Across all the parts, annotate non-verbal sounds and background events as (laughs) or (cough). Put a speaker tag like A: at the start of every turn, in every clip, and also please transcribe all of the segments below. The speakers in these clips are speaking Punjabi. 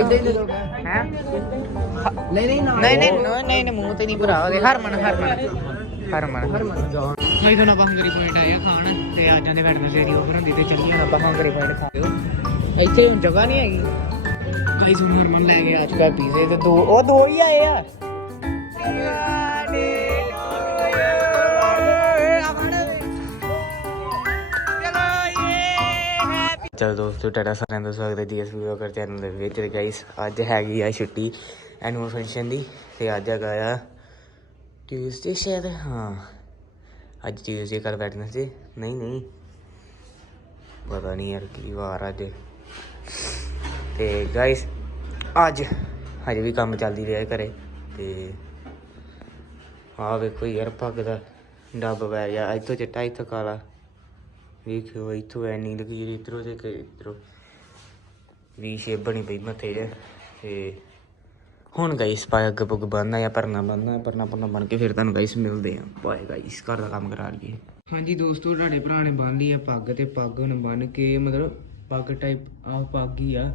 A: ਹੈ?
B: ਨਹੀਂ ਨਹੀਂ ਨਾ
A: ਨਹੀਂ ਨਹੀਂ ਨਹੀਂ ਨਹੀਂ ਨਹੀਂ ਮੂੰਹ ਤੇ ਨਹੀਂ ਭਰਾ ਉਹਦੇ। ਹਰਮਨ ਹਰਮਨ। ਹਰਮਨ। ਹਰਮਨ ਮੈਂ ਤੁਹਾਨੂੰ ਆਪਾਂ ਹੰਗਰੀ ਪੁਆਇੰਟ ਆਇਆ ਖਾਣ ਤੇ ਆ ਜਾਂਦੇ ਵੈਟਨਸਡੇ ਦੀ ਆਫਰ ਹੁੰਦੀ ਤੇ ਚੱਲੀਏ ਹੁਣ ਆਪਾਂ ਹੰਗਰੀ ਪੁਆਇੰਟ ਖਾਇਓ ਇੱਥੇ ਹੁਣ ਜਗ੍ਹਾ ਨਹੀਂ ਹੈਗੀ। ਗਾਈਸ ਹੁਣ ਹਰਮਨ ਲੈ ਕੇ ਆ ਚੁੱਕਾ ਪੀਜ਼ੇ ਤੇ। ਦੋ ਉਹ ਦੋ ਹੀ ਆਏ ਆ। ਚਲੋ ਦੋਸਤੋ, ਟਾਟਾ ਸਾਰਿਆਂ ਦਾ ਸਵਾਗਤ ਹੈ ਡੀਐਸ ਵਲੌਗਰ ਚੈਨਲ ਦੇ ਵਿੱਚ ਤੇ ਗਾਈਸ ਅੱਜ ਹੈਗੀ ਆ ਛੁੱਟੀ ਐਨੂਅਲ ਫੰਕਸ਼ਨ ਦੀ ਤੇ ਅੱਜ ਹੈਗਾ ਆ ਟਿਊਜ਼ਡੇ ਸ਼ਾਇਦ, ਹਾਂ। ਅੱਜ ਟਿਊਜ਼ਡੇ ਕੱਲ ਵੈਡਨਸਡੇ ਨਹੀਂ ਨਹੀਂ। ਪਤਾ ਨਹੀਂ ਯਾਰ ਕੀ ਵਾਰ ਅੱਜ। ਤੇ ਗਾਈਸ ਅੱਜ ਹਜੇ ਵੀ ਕੰਮ ਚੱਲਦੀ ਰਿਹਾ ਘਰੇ ਤੇ ਆਹ ਵੇਖੋ ਯਾਰ, ਪੱਗ ਦਾ ਡੱਬ ਪੈ ਗਿਆ, ਇੱਥੋਂ ਚਿੱਟਾ, ਇੱਥੋਂ ਕਾਲਾ। ਵੇਖਿਓ ਇੱਥੋਂ ਐਨੀ ਲਕੀਰ ਇਧਰੋਂ ਤੇ ਇਧਰੋਂ ਵੀ ਸ਼ੇਪ ਬਣੀ ਪਈ ਮੱਥੇ 'ਚ। ਤੇ ਹੁਣ ਗਾਈਸ ਪਾ ਅੱਗ ਪੁੱਗ ਬੰਨਣਾ ਜਾਂ ਪਰਨਾ ਬੰਨਣਾ ਪਰਨਾ ਪਰਨਾ ਬਣ ਕੇ ਫਿਰ ਤੁਹਾਨੂੰ ਗਾਈਸ ਮਿਲਦੇ ਆ ਬਾਏ ਗਾਈਸ ਘਰ ਦਾ ਕੰਮ ਕਰਾ ਲਈਏ। ਹਾਂਜੀ ਦੋਸਤੋ, ਤੁਹਾਡੇ ਭਰਾ ਨੇ ਬੰਨ ਲਈ ਆ ਪੱਗ ਤੇ ਪੱਗ ਹੁਣ ਬੰਨ ਕੇ, ਮਤਲਬ ਪੱਗ ਟਾਈਪ ਆ, ਪੱਗ ਹੀ ਆ।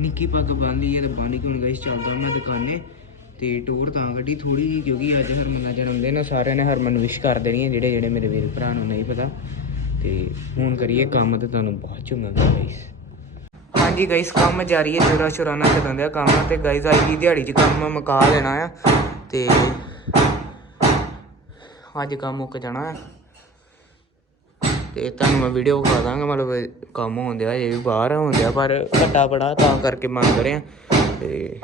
A: ਨਿੱਕੀ ਪੱਗ ਬੰਨ ਲਈ ਹੈ ਤੇ ਬੰਨ ਕੇ ਹੁਣ ਗਾਈਸ ਚੱਲਦਾ ਮੈਂ ਦੁਕਾਨੇ। ਤੇ ਟੋਰ ਤਾਂ ਗੱਡੀ ਥੋੜੀ ਜੀ ਕਿਉਂਕਿ ਅੱਜ ਹਰਮਨ ਦਾ ਜਨਮ ਦਿਨ ਆ, ਸਾਰਿਆਂ ਨੇ ਹਰਮਨ ਨੂੰ ਵਿਸ਼ ਕਰ ਦੇਣੀ ਹੈ ਜਿਹੜੇ ਜਿਹੜੇ ਮੇਰੇ ਵੀਰ ਭਰਾ ਨੂੰ ਨਹੀਂ ਪਤਾ। ਤੇ ਹੁਣ ਕਰੀਏ, ਕੰਮ ਤੇ ਤੁਹਾਨੂੰ ਬਾਅਦ ਚ ਮਿਲਦਾ ਗਾਈਸ ਹਾਂਜੀ ਗਾਈਸ ਕੰਮ ਜਾਰੀ ਹੈ ਜੋਰਾ ਸ਼ੋਰਾ ਨਾਲ ਚੱਲਣ ਕੰਮ ਤੇ ਗਾਇਸ ਅੱਜ ਦੀ ਦਿਹਾੜੀ 'ਚ ਕੰਮ ਮੁਕਾ ਲੈਣਾ ਆ ਤੇ ਅੱਜ ਕੰਮ ਮੁੱਕ ਜਾਣਾ ਆ। ਤੇ ਤੁਹਾਨੂੰ ਮੈਂ ਵੀਡੀਓ ਵਿਖਾ ਦਾਂਗਾ, ਮਤਲਬ ਕੰਮ ਹੁੰਦਿਆ ਜੇ ਵੀ ਬਾਹਰ ਹੁੰਦਿਆ, ਪਰ ਘੱਟਾ ਬੜਾ ਤਾਂ ਕਰਕੇ ਮੰਗ ਰਿਹਾ ਤੇ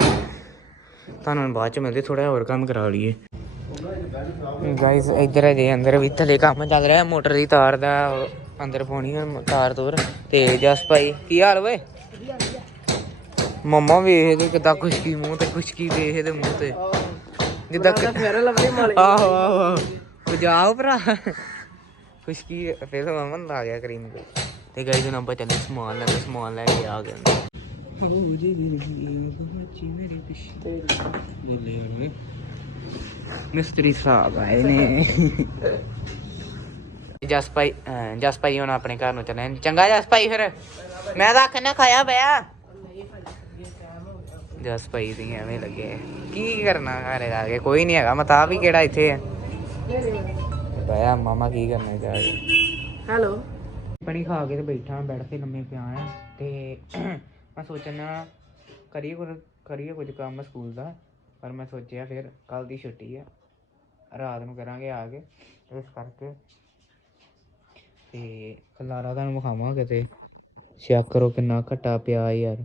A: ਤੁਹਾਨੂੰ ਬਾਅਦ ਚ ਮਿਲਦੇ ਥੋੜਾ ਹੋਰ ਕੰਮ ਕਰਾ ਲਈਏ। ਗਾਇਸ ਇੱਧਰ ਜੇ ਅੰਦਰ ਵੀ ਥੱਲੇ ਕੰਮ ਚੱਲ ਰਿਹਾ ਮੋਟਰ ਦੀ ਤਾਰ ਦਾ ਅੰਦਰ ਪਾਉਣੀ ਹੈ ਤਾਰ ਤੋਰ। ਤੇ ਜਸ ਭਾਈ ਕੀ ਹਾਲ ਓਏ? ਮੰਮਾ ਵੇਖ ਕੇ ਕਿਦਾਂ ਖੁਸ਼ਕੀ ਮੂੰਹ ਤੇ ਖੁਸ਼ਕੀ ਵੇਖ ਇਹਦੇ ਮੂੰਹ ਤੇ। ਜਿੱਦਾਂ ਕਿ-
B: ਫੇਰ ਲੱਭਦੇ ਮਾਲੇ।
A: ਆਹੋ ਆਹੋ ਬਜਾਓ ਭਰਾ। ਖੁਸ਼ਕੀ ਫਿਰ ਮਮਾ ਨੂੰ ਲਾ ਗਿਆ ਕਰੀਮ ਤੇ। ਤੇ ਗਾਇਸ ਹੁਣ ਆਪਾਂ ਚੱਲੇ ਸਮਾਨ ਲੈ ਕੇ ਸਮਾਨ ਲੈ ਕੇ ਆ ਗਏ ਹੋ ਜੀ ਜੀ ਮੇਰੇ ਪਿੱਛੇ। ਬੋਲੇ ਯਾਰ ਮਿਸਤਰੀ ਸਾਹਿਬ ਆਏ ਨੇ। ਜਸ ਭਾਈ ਜਸ ਭਾਈ ਹੁਣ ਆਪਣੇ ਘਰ ਨੂੰ ਚੱਲੇ। ਚੰਗਾ ਜਸ ਭਾਈ ਫਿਰ। ਮੈਂ ਤਾਂ ਆਖਣਾ ਖਾਇਆ ਪਿਆ। ਜਸ ਭਾਈ ਦੀ ਐਵੇਂ ਲੱਗੇ। ਕੀ ਕਰਨਾ ਘਰੇ ਜਾ ਕੇ? ਕੋਈ ਨਹੀਂ ਹੈਗਾ। ਮਤਾ ਵੀ ਕਿਹੜਾ ਇੱਥੇ ਹੈ ਬਾਇਆ ਮਾਮਾ ਕੀ ਕਰਨਾ ਜਾ ਕੇ?
B: ਹੈਲੋ।
A: ਪਾਣੀ ਖਾ ਕੇ ਤੇ ਬੈਠਾ ਬੈਠ ਕੇ ਲੰਮੇ ਪਿਆ ਆ ਤੇ ਮੈਂ ਸੋਚਣਾ ਕਰੀਏ ਕੁਝ ਕਰੀਏ ਕੁਝ ਕੰਮ ਸਕੂਲ ਦਾ। ਪਰ ਮੈਂ ਸੋਚਿਆ ਫਿਰ ਕੱਲ ਦੀ ਛੁੱਟੀ ਆ, ਰਾਤ ਨੂੰ ਕਰਾਂਗੇ ਆ ਕੇ, ਇਸ ਕਰਕੇ। ਤੇ ਖਲਾਰਾ ਤੁਹਾਨੂੰ ਵਿਖਾਵਾਂਗੇ ਤੇ ਚੈੱਕ ਕਰੋ ਕਿੰਨਾ ਘਟਾ ਪਿਆ ਯਾਰ।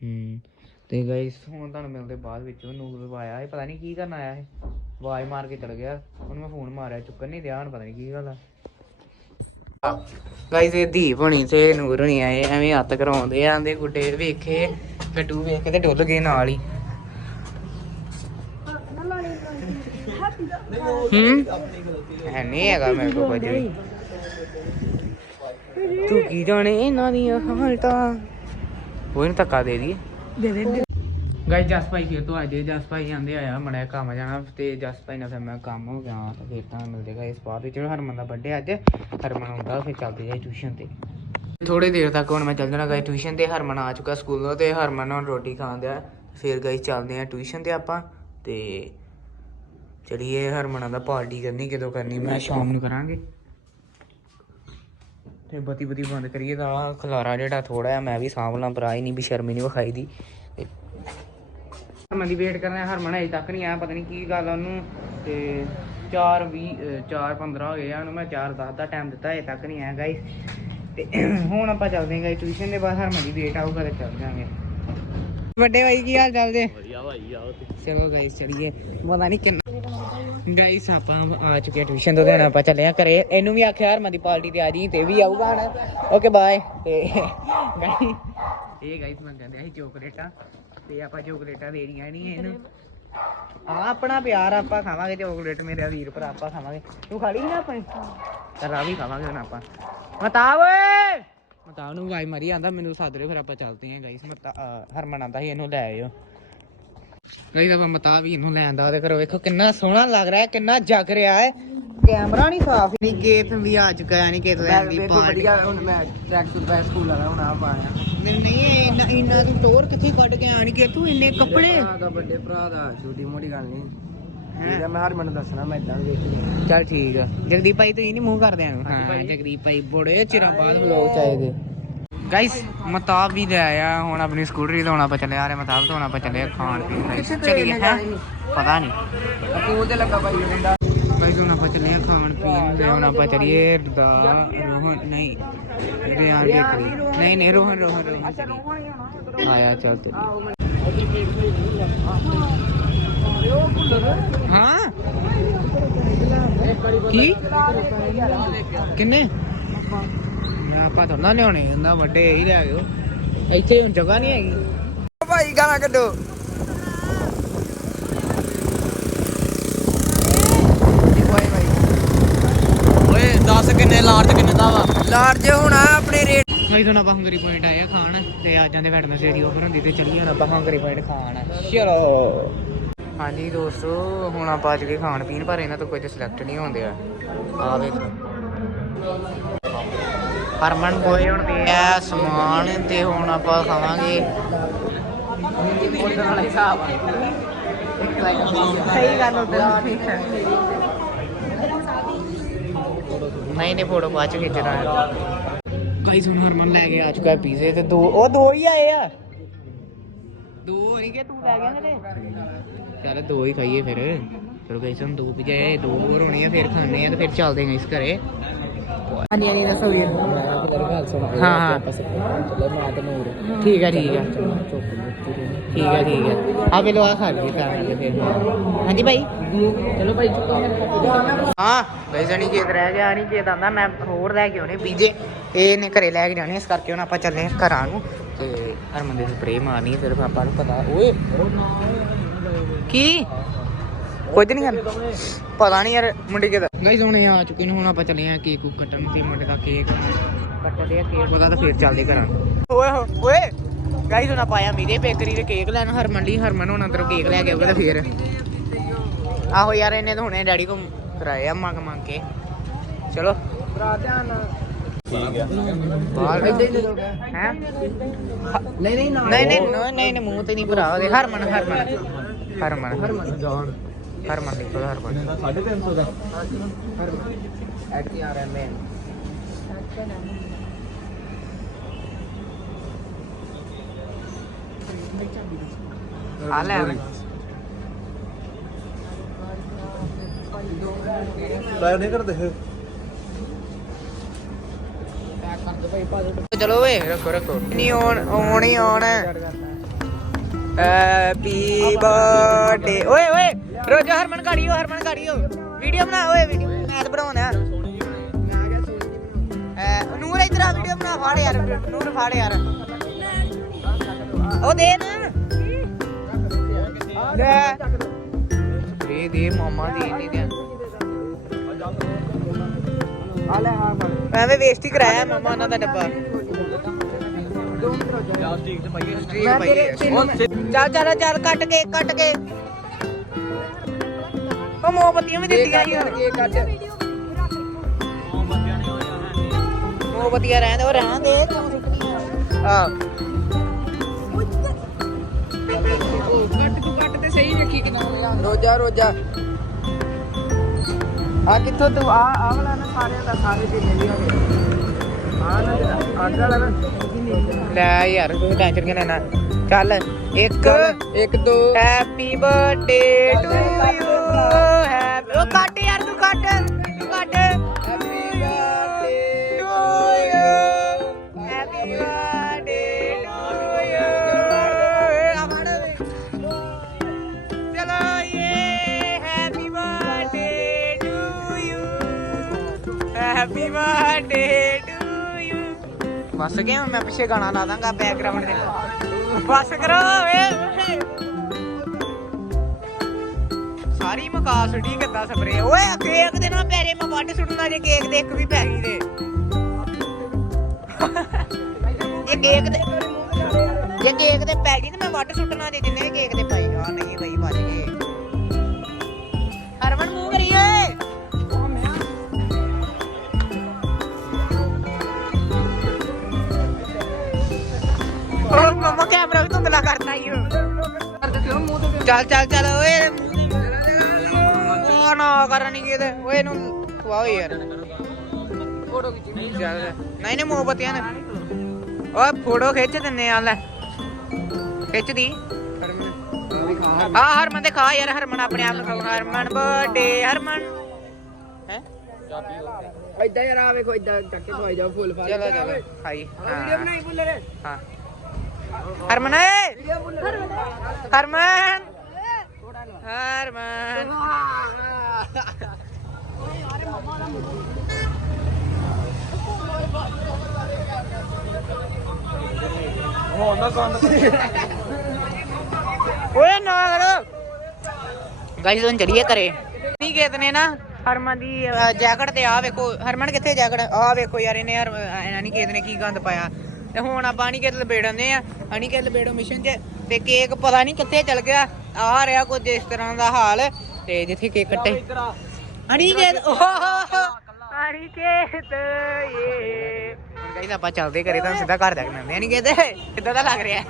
A: ਹੂੰ, ਤੇ ਗਾਇਸ ਹੁਣ ਤੁਹਾਨੂੰ ਮਿਲਦੇ ਬਾਅਦ ਵਿੱਚ ਉਹ ਨੂਰ ਆਇਆ ਇਹ ਪਤਾ ਨਹੀਂ ਕੀ ਕਰਨ ਆਇਆ ਇਹ। ਆਵਾਜ਼ ਮਾਰ ਕੇ ਚਲ ਗਿਆ, ਉਹਨੂੰ ਮੈਂ ਫੋਨ ਮਾਰਿਆ, ਚੁੱਕਣ ਨਹੀਂ ਦਿਆ, ਹੁਣ ਪਤਾ ਨਹੀਂ ਕੀ ਗੱਲ ਆ। ਗਾਇਸ ਇਹ ਦੀਪ ਹੋਣੀ ਤੇ ਨੂਰ ਹੋਣੀ ਆਏ ਐਵੇਂ ਹੱਥ ਕਰਾਉਂਦੇ ਆਂਦੇ ਗੁੱਡੇ ਵੇਖੇ ਗੱਡੂ ਵੇਖ ਕੇ ਤੇ ਡੁੱਲ ਗਏ ਨਾਲ ਹੀ। ਹੂੰ? ਹੈ ਨਹੀਂ ਹੈਗਾ ਮੇਰੇ ਕੋਲ ਕੁਝ ਵੀ। ਤੂੰ ਕੀ ਜਾਣੇ ਇਹਨਾਂ ਦੀਆਂ ਹਾਲਤਾਂ? ਕੋਈ ਨਹੀਂ ਧੱਕਾ ਦੇ ਦਈਏ।
B: ਦੇ ਦੇ।
A: ਗਾਈ ਜਸ ਭਾਈ ਫਿਰ ਤੋਂ ਆਜੇ ਜਸ ਭਾਈ ਆਂਦੇ ਆਇਆ ਮੜਿਆ ਕੰਮ ਜਾਣਾ ਤੇ ਜਸ ਭਾਈ ਨਾਲ ਫਿਰ ਮੈਂ ਕੰਮ ਹੋ ਗਿਆ ਤੇ ਫਿਰ ਤਾਂ ਮਿਲਦੇ ਇਸ ਬਾਅਦ ਵਿੱਚ। ਹਰਮਨ ਦਾ ਬਰਥਡੇ ਅੱਜ, ਹਰਮਨ ਆਉਂਦਾ ਫਿਰ ਚੱਲਦੇ ਜਾਈ ਟਿਊਸ਼ਨ ਤੇ। ਥੋੜੀ ਦੇਰ ਤੱਕ ਹੁਣ ਮੈਂ ਚੱਲ ਜਾਣਾ ਗਾਇਸ ਟਿਊਸ਼ਨ ਤੇ। ਹਰਮਨ ਆ ਚੁੱਕਾ ਸਕੂਲੋਂ ਤੇ ਹਰਮਨ ਹੁਣ ਰੋਟੀ ਖਾਣ ਦਿਆ ਫਿਰ ਗਾਈ ਚੱਲਦੇ ਆ ਟਿਊਸ਼ਨ ਤੇ ਆਪਾਂ ਤੇ ਚਲਿਏ ਹਰਮਨਾਂ ਦਾ ਪਾਰਟੀ ਕਰਨੀ, ਕਿਦੋਂ ਕਰਨੀ ਮੈਂ ਸ਼ਾਮ ਨੂੰ ਕਰਾਂਗੇ। ਤੇ ਬਤੀ ਬਤੀ ਬੰਦ ਕਰੀਏ ਤਾਂ ਖਲਾਰਾ ਜਿਹੜਾ ਥੋੜਾ ਆ ਮੈਂ ਵੀ ਸਾਂਭ ਲਾਂ, ਪਰ ਆਈ ਨਹੀਂ ਵੀ ਸ਼ਰਮੀ ਨਹੀਂ ਵਿਖਾਈ ਦੀ ਹਰਮਨ ਦੀ ਵੇਟ ਕਰ ਰਿਹਾ ਹਰਮਨ ਅਜੇ ਤੱਕ ਨਹੀਂ ਆਇਆ ਪਤਾ ਨਹੀਂ ਕੀ ਗੱਲ ਆ ਉਹਨੂੰ। ਤੇ 4 20 4 15 ਹੋ ਗਏ ਆ ਉਹਨੂੰ ਮੈਂ 4 10 ਦਾ ਟਾਈਮ ਦਿੱਤਾ ਅਜੇ ਤੱਕ ਨਹੀਂ ਆਇਆ ਗਾਇਸ ਤੇ (clears throat) ਹੁਣ ਆਪਾਂ ਚੱਲਦੇ ਹਾਂ ਗਾਇਸ ਟਿਊਸ਼ਨ ਦੇ ਬਾਅਦ ਹਰਮਨ ਦੀ ਵੇਟ ਆਊਗਾ ਤੇ ਚੱਲ ਜਾਾਂਗੇ। ਵੱਡੇ ਭਾਈ ਕੀ ਹਾਲ ਚਾਲ ਜੇ? ਵਧੀਆ ਭਾਈ ਆਓ ਚਲੋ ਗਾਇਸ ਚਲੀਏ। ਪਤਾ ਨਹੀਂ ਕਿੰਨਾ ਗਾਇਸ ਆਪਾਂ ਆ ਚੁੱਕੇ ਟਿਊਸ਼ਨ ਤੋਂ ਦੇਣ ਆਪਾਂ ਚੱਲੇ ਆ ਘਰੇ। ਇਹਨੂੰ ਵੀ ਆਖਿਆ ਹਰਮਨ ਦੀ ਪਾਰਟੀ ਤੇ ਆ ਜੀ ਤੇ ਵੀ ਆਊਗਾ ਹਣ ਓਕੇ ਬਾਏ ਤੇ (laughs) ਗਾਇਸ ਇਹ ਗਾਇਸ ਮੈਂ ਕਹਿੰਦੇ ਸੀ ਚੋਕਲੇਟਾਂ ਤੇ ਆਪਾਂ ਚੋਕਲੇਟਾਂ ਦੇਣੀਆਂ ਨਹੀਂ ਇਹਨੂੰ। ਆ ਆਪਣਾ ਪਿਆਰ ਆਪਾਂ ਖਾਵਾਂਗੇ ਚੋਕਲੇਟ ਮੇਰੇ ਵੀਰ ਭਰਾ ਆਪਾਂ ਖਾਵਾਂਗੇ। ਤੂੰ ਖਾ ਲਈ ਨਾ ਆਪਣੀ? ਤਾਂ ਆ ਵੀ ਖਾਵਾਂਗੇ ਹੁਣ ਆਪਾਂ। ਮਤਾ ਓਏ! ਮਤਾ ਨੂੰ ਵਾਈ ਮਾਰੀ ਆਂਦਾ ਮੈਨੂੰ ਸੱਦ ਲਿਓ ਫਿਰ ਆਪਾਂ ਚੱਲਦੇ ਹਾਂ ਗਾਇਸ ਮਤਾ ਹਰਮਨ ਆਂਦਾ ਸੀ ਇਹਨੂੰ ਲੈ ਆਇਓ। ਗਾਇਸ ਆਪਾਂ ਮਤਾ ਵੀ ਇਹਨੂੰ ਲੈ ਆਂਦਾ ਉਹਦੇ ਘਰੋਂ ਵੇਖੋ ਕਿੰਨਾ ਸੋਹਣਾ ਲੱਗ ਰਿਹਾ ਹੈ ਕਿੰਨਾ ਜਗ ਰਿਹਾ ਹੈ। ਕੈਮਰਾ ਨਹੀਂ ਸਾਫ਼ ਨਹੀਂ ਗੇਟ ਵੀ ਆ ਚੁੱਕਾ ਯਾਨੀ ਕਿ ਲੈਣ ਦੀ ਪਾਰਟੀ।
B: ਹੁਣ ਮੈਂ ਟਰੈਕ ਤੋਂ ਸਕੂਲ ਹੁਣ ਆ ਪਾਇਆ।
A: ਨਹੀਂ ਇੰਨਾ ਇੰਨਾ ਤੂੰ ਟੋਰ ਕਿੱਥੇ ਕੱਢ ਕੇ ਆਣ ਕੇ ਤੂੰ ਇੰਨੇ ਕੱਪੜੇ?
B: ਭਰਾ ਦਾ ਵੱਡੇ ਭਰਾ ਦਾ ਛੋਟੀ ਮੋਟੀ ਗੱਲ ਨਹੀਂ। ਠੀਕ ਹੈ ਮੈਂ ਹਰ ਮੈਨੂੰ ਦੱਸਣਾ ਮੈਂ ਇਦਾਂ ਵੇਖ
A: ਚੱਲ ਠੀਕ ਆ। ਜਗਦੀਪ ਭਾਈ ਤੁਸੀਂ ਨਹੀਂ ਮੂੰਹ ਕਰਦੇ ਨੂੰ
B: ਹਾਂਜੀ
A: ਹਾਂ
B: ਭਾਈ।
A: ਜਗਦੀਪ ਭਾਈ ਬੜੇ ਚਿਰਾਂ ਬਾਅਦ ਵਲੋਗ ਚ ਆਏ ਦੇ ਗਾਇਸ ਮਤਾਬ ਵੀ ਲੈ ਆਇਆ ਹੁਣ ਆਪਣੀ ਸਕੂਟਰੀ ਤੋਂ ਹੁਣ ਆਪਾਂ ਚੱਲੇ ਆ ਰਹੇ ਮਤਾਬ ਤੋਂ ਹੁਣ ਆਪਾਂ ਚੱਲੇ ਆ ਖਾਣ ਪੀਣ ਲਈ। ਚੱਲੀਏ ਹੈਂ? ਪਤਾ ਨਹੀਂ
B: ਸਕੂਲ ਤੇ ਲੱਗਾ ਭਾਈ
A: ਆਪਾਂ ਚੱਲੇ ਆ ਹੁਣ ਆਪਾਂ ਚੱਲੀਏ ਦਾ ਰੋਹਨ, ਨਹੀਂ, ਰਿਆਨ ਬੇਕਰੀ ਨਹੀਂ ਨਹੀਂ, ਰੋਹਨ ਰੋਹਨ ਰੋਹਨ ਆਇਆ, ਚੱਲ ਤੇ ਹਾਂ? ਕੀ? ਕਿੰਨੇ? ਆਪਾਂ ਤਾਂ ਨਾ ਲਿਆਉਣੇ ਉਹਨਾਂ ਵੱਡੇ ਹੀ ਲੈ ਆਇਓ ਇੱਥੇ ਹੁਣ ਜਗ੍ਹਾ ਨਹੀਂ ਹੈਗੀ।
B: ਭਾਈ ਗਾਣਾ ਕੱਢੋ
A: ਓਏ ਦੱਸ ਕਿੰਨੇ ਲਾਰਜ ਕਿੰਨੇ ਦਾ ਵਾ?
B: ਲਾਰਜ ਹੁਣ ਆ ਆਪਣੇ ਰੇਟ
A: ਭਾਈ ਤੁਹਾਨੂੰ ਆਪਾਂ ਹੰਗਰੀ ਪੁਆਇੰਟ ਆਇਆ ਖਾਣ ਤੇ ਆ ਜਾਂਦੇ ਵੈਡਨਸਡੇ ਦੀ ਆਫਰ ਹੁੰਦੀ ਤੇ ਚੱਲੀਏ ਹੁਣ ਆਪਾਂ ਹੰਗਰੀ ਪੁਆਇੰਟ ਖਾਣ। ਚਲੋ। ਹਾਂਜੀ ਦੋਸਤੋ ਹੁਣ ਆਪਾਂ ਅੱਜ ਕੇ ਖਾਣ ਪੀਣ ਪਰ ਇਹਨਾਂ ਤੋਂ ਕੁਝ ਸਿਲੈਕਟ ਨਹੀਂ ਹੁੰਦੇ ਆ। ਆ ਵੇਖ। ਹਰਮਨ ਬੋਏ ਹੁਣ ਦੇ ਆ ਸਮਾਨ ਤੇ ਹੁਣ ਆਪਾਂ ਖਾਵਾਂਗੇ। ਸਹੀ ਗੱਲ ਉਧਰ ਨਹੀਂ ਨਹੀਂ ਫੋਟੋ ਬਾਅਦ ਚ ਖਿੱਚਣਾ। ਹੈ ਗਾਈਸ ਹੁਣ ਹਰਮਨ ਲੈ ਕੇ ਆ ਚੁੱਕਾ ਹੈ ਪੀਜ਼ੇ ਤੇ ਦੋ ਉਹ ਦੋ ਹੀ ਆਏ ਆ। ਦੋ ਹੋਈ ਕਿ ਤੂੰ ਲੈ ਗਿਆ ਨੇ ਚੱਲ ਦੋ ਹੀ ਖਾਈਏ ਫਿਰ। ਚਲੋ ਗਾਈਸ ਹੁਣ ਦੋ ਪੀਜ਼ੇ ਆਏ ਦੋ ਹੋਰ ਹੋਣੇ ਆ ਫਿਰ ਖਾਣੇ ਆ ਤੇ ਫਿਰ ਚੱਲਦੇ ਇਸ ਘਰੇ। ਹਾਂਜੀ ਹਾਂਜੀ ਦੱਸੋ ਵੀਰ। ਹਾਂ ਹਾਂ। ਠੀਕ ਹੈ ਠੀਕ ਹੈ। ਠੀਕ ਹੈ ਠੀਕ ਹੈ। ਆ ਵੇ ਲੋ ਆ ਖਾ ਲਈ ਕਰਾਂਗੇ ਫਿਰ। ਹਾਂਜੀ ਭਾਈ।
B: ਚਲੋ ਭਾਈ ਚੁੱਕੋ
A: ਹਾਂ ਵੈਸੇ ਨਹੀਂ ਕੇਕ ਰਹਿ ਗਿਆ ਨਹੀਂ ਕੇਕ ਆਂਦਾ ਮੈਂ ਹੋਰ ਲੈ ਕੇ ਆਉਣੇ ਪੀਜੇ ਇਹ ਨੇ ਘਰੇ ਲੈ ਕੇ ਜਾਣੇ ਇਸ ਕਰਕੇ ਹੁਣ ਆਪਾਂ ਚੱਲੇ ਹਾਂ ਘਰਾਂ ਨੂੰ। ਤੇ ਹਰਮਨ ਦੇ ਸਪਰੇ ਮਾਰਨੀ ਫਿਰ ਪਾਪਾ ਨੂੰ ਪਤਾ ਓਏ। ਕੀ? ਕੁਝ ਨਹੀਂ ਪਤਾ ਨਹੀਂ ਯਾਰ ਮੁੰਡੇ ਕਿਦਾ ਗਾਈਸ ਹੁਣ ਇਹ ਆ ਚੁੱਕੇ ਨੇ ਹੁਣ ਆਪਾਂ ਚੱਲੇ ਆ ਕੇਕ ਕੁਕ ਕੱਟਣ ਤੇ ਮੁੰਡੇ ਦਾ ਕੇਕ ਕੱਟਦੇ ਆ ਕੇਕ ਪਤਾ ਤਾਂ ਫਿਰ ਚੱਲਦੇ ਘਰਾਂ ਓਏ ਹੋ- ਓਏ ਗਾਈਸ ਆਪਾਂ ਆਇਆ ਮੇਰੇ ਬੇਕਰੀ ਤੇ ਕੇਕ ਲੈਣ। ਹਰਮਨ ਲਈ ਹਰਮਨ ਹੁਣ ਅੰਦਰੋਂ ਕੇਕ ਲੈ ਕੇ ਆਊਗਾ ਤਾਂ ਫਿਰ। ਆਹੋ ਯਾਰ ਇਹਨੇ ਤਾਂ ਹੁਣੇ ਡੈਡੀ ਕੋ ਕਰਾਏ ਆ ਮੰਗ ਮੰਗ ਕੇ। ਚਲੋ।
B: ਭਰਾ ਧਿਆਨ ਨਾਲ
A: ਬਾਹਰ
B: ਇੱਦਾਂ ਹੀ? ਦੇ ਦੋਗੇ
A: ਹੈ
B: ਨਹੀਂ ਨਹੀਂ ਨਾ
A: ਨਹੀਂ ਨਹੀਂ ਨਹੀਂ ਮੂੰਹ ਤੇ ਨਹੀਂ ਭਰਾ ਉਹਦੇ ਹਰਮਨ ਹਰਮਨ। ਹਰਮਨ
B: ਹਰਮਨ। ਜਾਨ।
A: ਹਰਮਨ ਲਿਖੋ ਹਰਮਨ।
B: 350 ਦਾ। ਐਟੀ ਆਰ ਐਮ ਐਨ
A: ਆ ਲੈ
B: ਲਾਇਆ ਨਹੀਂ ਕਰਦੇ
A: ਚਲੋ ਓਏ ਰੱਖੋ ਰੱਖੋ। ਨਹੀਂ ਆਉਣ ਆਉਣ ਹੀ ਆਉਣ। ਹੈਪੀ ਬਰਥਡੇ ਓਏ ਓਏ ਰੋਜੋ ਹਰਮਨ ਗਾੜੀਓ ਹਰਮਨ ਗਾੜੀਓ। ਵੀਡੀਓ ਬਣਾ ਓਏ ਵੀਡੀਓ ਮੈਂ ਤਾਂ ਬਣਾਉਣਾ। ਐ ਨੂਰ ਇਧਰ ਆ ਵੀਡੀਓ ਬਣਾ ਫਾੜ ਯਾਰ ਨੂਰ ਫਾੜ ਯਾਰ। ਉਹ ਦੇ ਨਾ। ਲੈ। ਦੇ ਦੇ ਮਾਮਾ ਦੇ ਨਹੀਂ ਦੇ
B: ਆ ਲੈ ਹਾਂ
A: ਐਵੇਂ ਵੇਸਟ ਹੀ ਕਰਾਇਆ ਮਾਮਾ ਉਹਨਾਂ ਦਾ ਡੱਬਾ।
B: ਪਲਾਸਟਿਕ ਤੇ ਪਾਈਏ
A: ਸਟ੍ਰੀਮ ਪਈ ਚੱਲ ਚੱਲ ਚੱਲ ਕੱਟ ਕੇ ਕੱਟ ਕੇ। ਉਹ ਮੋਮਬੱਤੀਆਂ ਵੀ ਦਿੱਤੀਆਂ ਹੀ
B: ਕੇ ਕੱਟ
A: ਮੋਮਬੱਤੀਆਂ ਰਹਿਣ ਦੇ ਉਹ ਰਹਿਣ ਦੇ। ਕਿਉਂ ਸੁੱਟਣੀਆਂ ਆ
B: ਕੱਟ ਤੂੰ ਕੱਟ ਤੇ ਸਹੀ ਵੇਖੀ ਕਿਨਾਂ ਰੋਜਾ ਰੋਜਾ। ਆ ਕਿੱਥੋਂ ਤੂੰ? ਆ ਆ ਵਾਲਾ ਨਾ ਸਾਰਿਆਂ ਦਾ ਸਾਰੇ ਦੀ ਮਿਲੀ ਹੋਵੇ। ਆ ਨਾ ਜਿਹੜਾ ਅੱਧ ਵਾਲਾ ਨਾ।
A: ਲੈ ਯਾਰ ਤੂੰ ਟੈਨਸ਼ਨ ਕਿਉਂ ਲੈਣਾ? ਚੱਲ ਇੱਕ।
B: ਇੱਕ ਦੋ।
A: Happy birthday to you happy ਉਹ ਕੱਟ ਯਾਰ ਤੂੰ ਕੱਟ। ਤੂੰ cut.
B: Happy birthday
A: to you ਬਸ ਗਿਆ ਮੈਂ ਪਿੱਛੇ ਗਾਣਾ ਲਾ ਦਾਂਗਾ ਬੈਕਗ੍ਰਾਉਂਡ ਦੇ ਬਸ ਕਰੋ ਵੇ। ਸਾਰੀ ਮਕਾ ਸੁੱਟੀ ਕਿੱਦਾਂ ਸਪਰੇ ਓਏ ਕੇਕ ਦੇ ਨਾਲ ਪੈਰੇ ਮੈਂ ਵੱਢ ਸੁੱਟਣਾ ਜੇ ਕੇਕ ਦੇ ਇੱਕ ਵੀ ਪੈ ਗਈ ਤੇ। ਜੇ ਕੇਕ ਦੇ ਜੇ ਕੇਕ ਦੇ ਪੈ ਗਈ ਤੇ ਮੈਂ ਵੱਢ ਸੁੱਟਣਾ ਜੇ ਜਿੰਨੇ ਵੀ ਕੇਕ ਦੇ ਪਾਈ ਹਾਂ ਨਹੀਂ ਬਈ। ਕੈਮਰਾ ਵੀ ਧੁੰਦਲਾ ਕਰਤਾ ਈ। ਚੱਲ ਚੱਲ ਚੱਲ ਓਏ ਉਹ ਨਾ ਕਰ ਨਹੀਂ ਕਿਤੇ। ਓਏ ਇਹਨੂੰ ਖਵਾਓ ਯਾਰ।
B: ਫੋਟੋ ਖਿੱਚੀ
A: ਨਹੀਂ ਨਹੀਂ ਮੋਮਬਤੀਆਂ ਨੇ। ਓਏ ਫੋਟੋ ਖਿੱਚ ਦਿੰਨੇ ਆ ਲੈ। ਖਿੱਚ ਦੀ। ਆ ਹਰਮਨ ਦੇ ਖਾ ਯਾਰ ਹਰਮਨ ਆਪਣੇ ਆਪ ਨੂੰ ਖਾਊਗਾ ਹਰਮਨ ਬਰਥਡੇ ਹਰਮਨ। ਹੈ?
B: ਇਦਾਂ ਯਾਰ ਆ ਵੇਖੋ ਇਦਾਂ ਟੱਕੇ ਖਵਾਈ ਜਾਓ ਫੁੱਲ ਫਾਲ
A: ਚਲੋ ਚਲੋ ਖਾਈ।
B: ਵੀਡੀਓ ਬਣਾਈ ਰੇ
A: ਹਾਂ। ਹਰਮਨ ਹਰਮਨ! ਹਰਮਨ! ਓਏ ਨਾ ਕਰੋ। ਗਾਈਸ ਹੁਣ ਚਲੀਏ ਘਰੇ। ਨਹੀਂ ਗਏ ਨੇ ਨਾ ਹਰਮਨ ਦੀ ਜੈਕਟ ਤੇ ਆ ਵੇਖੋ। ਹਰਮਨ ਕਿੱਥੇ ਜੈਕਟ? ਆ ਵੇਖੋ ਯਾਰ ਇਹਨੇ ਯਾਰ ਐਨਾ ਨਹੀਂ ਨੇ ਕੀ ਗੰਦ ਪਾਇਆ। ਤੇ ਹੁਣ ਆਪਾਂ ਨਹੀਂ ਕਿਤੇ ਲਬੇੜਨੇ ਆ ਅਣੀ ਕਿ ਲਬੇੜੋ ਮਿਸ਼ਨ 'ਚ। ਤੇ ਕੇਕ ਪਤਾ ਨਹੀਂ ਕਿੱਥੇ ਚਲ ਗਿਆ ਆ ਰਿਹਾ ਕੁਝ ਇਸ ਤਰ੍ਹਾਂ ਦਾ ਹਾਲ। ਤੇ ਜਿੱਥੇ ਕੇਕ ਕੱਟੇ। ਅਣੀ ਕੇ ਅਣੀ ਕੇ ਤੇ ਇਹ ਗਾਈਸ ਆਪਾਂ ਚੱਲਦੇ ਘਰੇ ਤਾਂ ਸਿੱਧਾ ਘਰ ਜਾ ਕੇ ਮਿਲਦੇ ਕਹਿੰਦੇ ਕਿੱਦਾਂ ਦਾ ਲੱਗ ਰਿਹਾ?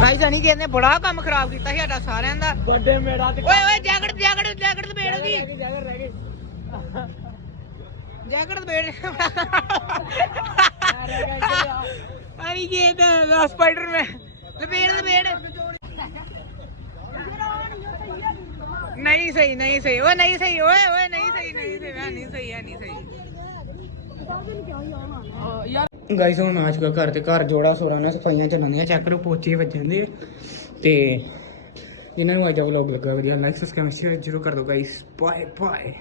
A: ਗਾਈਸ ਅਣੀ ਕਹਿੰਦੇ ਬੜਾ ਕੰਮ ਖਰਾਬ ਕੀਤਾ ਸੀ ਸਾਡਾ ਸਾਰਿਆਂ ਦਾ।
B: ਵੱਡੇ ਮੇੜਾ ਤੇ
A: ਓਏ ਓਏ ਜੈਕਟ ਜੈਕਟ ਜੈਕਟ ਲਪੇੜ ਦੀ
B: ਰਹਿ ਗਈ
A: ਜੈਕਟ ਅਰੀ ਕੀ ਤੇ ਸਪਾਈਡਰ ਮੈਂ। ਲਪੇੜ ਲਪੇੜ। ਨਹੀਂ ਸਹੀ ਨਹੀਂ ਸਹੀ। ਓਏ ਨਹੀਂ ਸਹੀ, ਓਏ ਓਏ, ਨਹੀਂ ਸਹੀ ਨਹੀਂ ਸਹੀ। ਮੈਂ ਨਹੀਂ ਸਹੀ ਹੈ ਨਹੀਂ ਹੁਣ ਆ ਚੁੱਕਾ ਘਰ ਤੇ ਘਰ ਜੋੜਾ ਸੋਰਾ ਨੇ, ਸਫਾਈਆਂ ਚੱਲਣੀਆਂ ਚੈੱਕ ਕਰੋ ਪੋਚੇ ਵੱਜਣ ਦੇ। ਤੇ ਜਿਨ੍ਹਾਂ ਨੂੰ ਅੱਜ ਦਾ ਵਲੌਗ ਲੱਗਾ, ਵਧੀਆ। ਲਾਈਕ ਸਬਸਕ੍ਰਾਈਬ ਸ਼ੇਅਰ ਜ਼ਰੂਰ ਕਰ ਦਿਓ ਗਾਈਸ ਬਾਏ ਬਾਏ